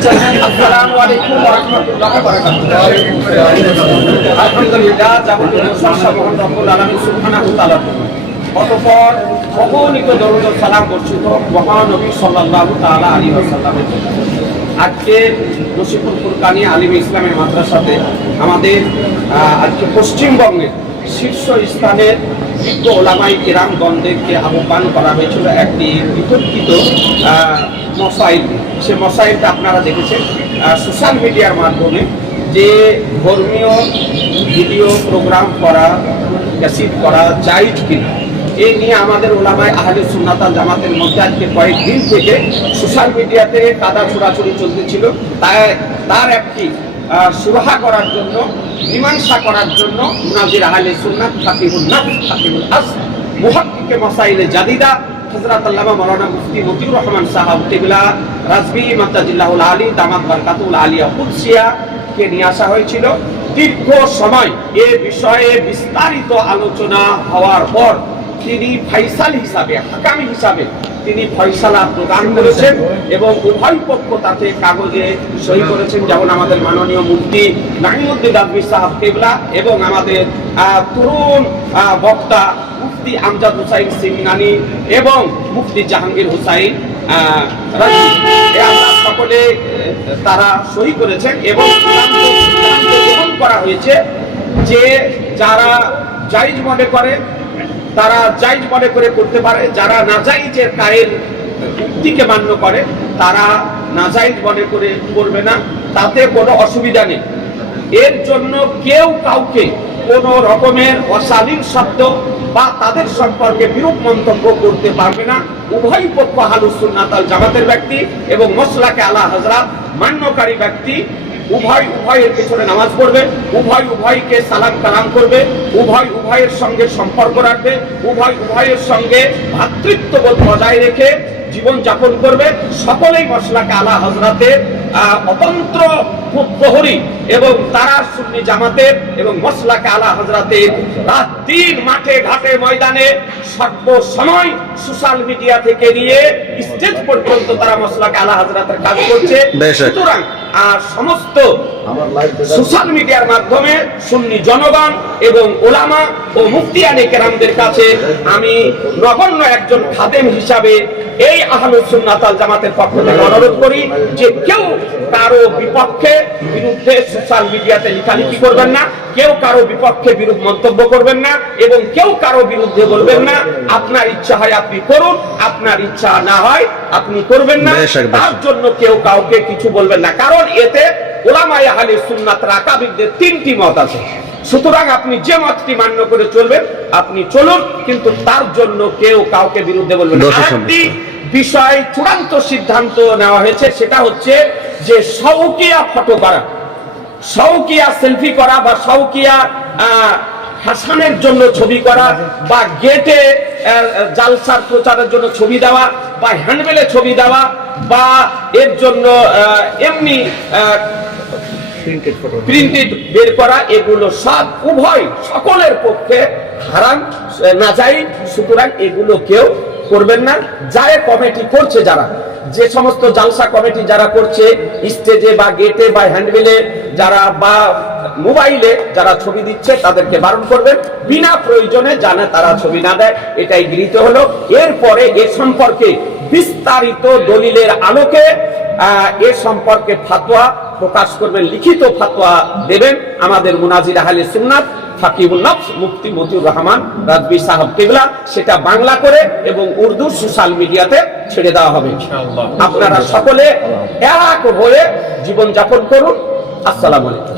আসসালামু আলাইকুম ওয়া রাহমাতুল্লাহি ওয়া বারাকাতুহু। আলহামদুলিল্লাহ, যাবতীয় প্রশংসা মহান রব্বুল আলামিন সুবহানাহু ওয়া তাআলা। অতঃপর অগণিত দরুদ ও সালাম বর্ষিত মহানবী সাল্লাল্লাহু তাআলা আলাইহি ওয়াসাল্লামের জন্য। আজকে নসিবুল ফুরকানি আলিম ইসলামের মাদ্রাসাতে আমাদের আজকে পশ্চিমবঙ্গের শীর্ষ স্থানের বিজ্ঞ ওলামায়ে কেরামগণদেরকে আহ্বান করা হয়েছিল একটি বিতর্কিত মসাইল। সে মসাইলটা আপনারা দেখেছেন সোশ্যাল মিডিয়ার মাধ্যমে, যে ধর্মীয় ভিডিও প্রোগ্রাম করা, ক্যাসেট করা জায়েজ কিনা, এই নিয়ে আমাদের ওলামায়ে আহলে সুন্নাত ওয়াল জামাতের মধ্যে আজকে কয়েকদিন থেকে সোশ্যাল মিডিয়াতে কাদা ছোড়াছুড়ি চলতেছিল। তার একটি সুরাহা করার জন্য, মীমাংসা করার জন্য মুনাজির আহলে সুন্নাত ফাকিহুন নাফস ফাকিহুল আসর মুহাক্কিকে মাসাইলে জাদিদা হযরত আল্লামা মাওলানা মুফতি মতিউর রহমান সাহেব কিবলা রাজবি মাতাজিল্লাহুল আলী দামাত বারকাতুল আলিয়া কুদসিয়া কে নিয়ে আসা হয়েছিল। দীর্ঘ সময় এ বিষয়ে বিস্তারিত আলোচনা হওয়ার পর তিনি ফাইসাল হিসাবে, হাকামি হিসাবে তিনি ফয়সালা প্রদান করেছেন এবং উভয় পক্ষ তাতে কাগজে সই করেছেন। যেমন আমাদের মাননীয় মুফতি নাঈমুদ্দিন রাজবি সাহেব কিবলা এবং আমাদের তরুণ বক্তা মুফতি আমজাদ হুসাইন সিমনানি এবং মুফতি জাহাঙ্গীর হুসাইন সকলে তারা সই করেছেন এবং গ্রহণ করা হয়েছে যে যারা জায়েজ মনে করে তারা জায়েজ মনে করে করতে পারে, যারা নাজায়েজের কায়েল উক্তিকে মান্য করে তারা নাজায়েজ মনে করে করবে না, তাতে কোনো অসুবিধা নেই। এর জন্য কেউ কাউকে কোনো রকমের অশালীন শব্দ বা তাদের সম্পর্কে বিরূপ মন্তব্য করতে পারবে না। উভয় পক্ষ আহলুস সুন্নাত ওয়াল জামাতের ব্যক্তি এবং মাসলাকে আলা হযরত মান্যকারী ব্যক্তি উভয়ের পেছনে নামাজ পড়বে, উভয়কে সালাম কালাম করবে, উভয়ের সঙ্গে সম্পর্ক রাখবে, উভয়ের সঙ্গে ভ্রাতৃত্ববোধ বজায় রেখে জীবন যাপন করবে। সকলেই মাসলাকে আলা হযরতের অতন্ত্র প্রহরী এবং তারা সুন্নি জামাতের এবং মাসলাকে আলা হযরতের রাত দিন মাঠে ঘাটে ময়দানে সর্বসময় সোশ্যাল মিডিয়া থেকে নিয়ে স্টেজ পর্যন্ত তারা মাসলাকে আলা হযরতের কাজ করছে। সুতরাং আর সমস্ত সোশ্যাল মিডিয়ার মাধ্যমে সুন্নি জনগণ এবং ওলামা ও মুফতিয়ানে কেরামদের কাছে আমি নগণ্য একজন খাদেম হিসাবে এই আহলুস সুন্নাত ওয়াল জামাতের পক্ষ থেকে অনুরোধ করি যে কেউ কারো বিপক্ষে বিরুদ্ধে সোশ্যাল মিডিয়াতে লেখালেখি করবেন না, কেউ কারো বিপক্ষে বিরূপ মন্তব্য করবেন না এবং কেউ কারো বিরুদ্ধে বলবেন না। আপনার ইচ্ছা হয় আপনি করুন, আপনার ইচ্ছা না হয় আপনি করবেন না। তার জন্য কেউ কাউকে কিছু বলবেন না, কারণ এতে ওলামায়ে আহলে সুন্নাত আকাবিরদের তিনটি মত আছে। সুতরাং আপনি যে মতটি মান্য করে চলবেন আপনি চলুন, কিন্তু তার জন্য কেউ কাউকে বিরুদ্ধে বলবেন না। আরেকটি বিষয় চূড়ান্ত সিদ্ধান্ত নেওয়া হয়েছে, সেটা হচ্ছে যে শৌকিয়া ফটো করা, শৌকিয়া সেলফি করা বা শৌকিয়া হাসানের জন্য ছবি করা বা গেটে জালসার প্রচারের জন্য ছবি দেওয়া বা হ্যান্ডবেলে ছবি দেওয়া বা এর জন্য এমনি প্রিন্টেড বের করা, এগুলো সব সকলের পক্ষে হারাম, নাজায়েজ। সুতরাং এগুলো কেউ করবেন না। যারা কমিটি করছে, যারা যে সমস্ত জালসা কমিটি যারা করছে স্টেজে বা গেটে বা হ্যান্ডবিলে যারা বা মোবাইলে যারা ছবি দিচ্ছে তাদেরকে বারণ করবেন, বিনা প্রয়োজনে জানে তারা ছবি না দেয়। এটাই গৃহীত হলো। এরপরে এ সম্পর্কে বিস্তারিত দলিলের আলোকে এ সম্পর্কে ফাতোয়া প্রকাশ করবেন, লিখিত ফাতোয়া দেবেন আমাদের মুনাজির আহলে সুন্নাত ফাকিহুন নাফস মুফতি মতিউর রহমান রাজবি সাহেব কিবলা। সেটা বাংলা করে এবং উর্দু সোশ্যাল মিডিয়াতে ছেড়ে দেওয়া হবে ইনশাআল্লাহ। আপনারা সকলে এক হয়ে জীবন যাপন করুন। আসসালামু আলাইকুম।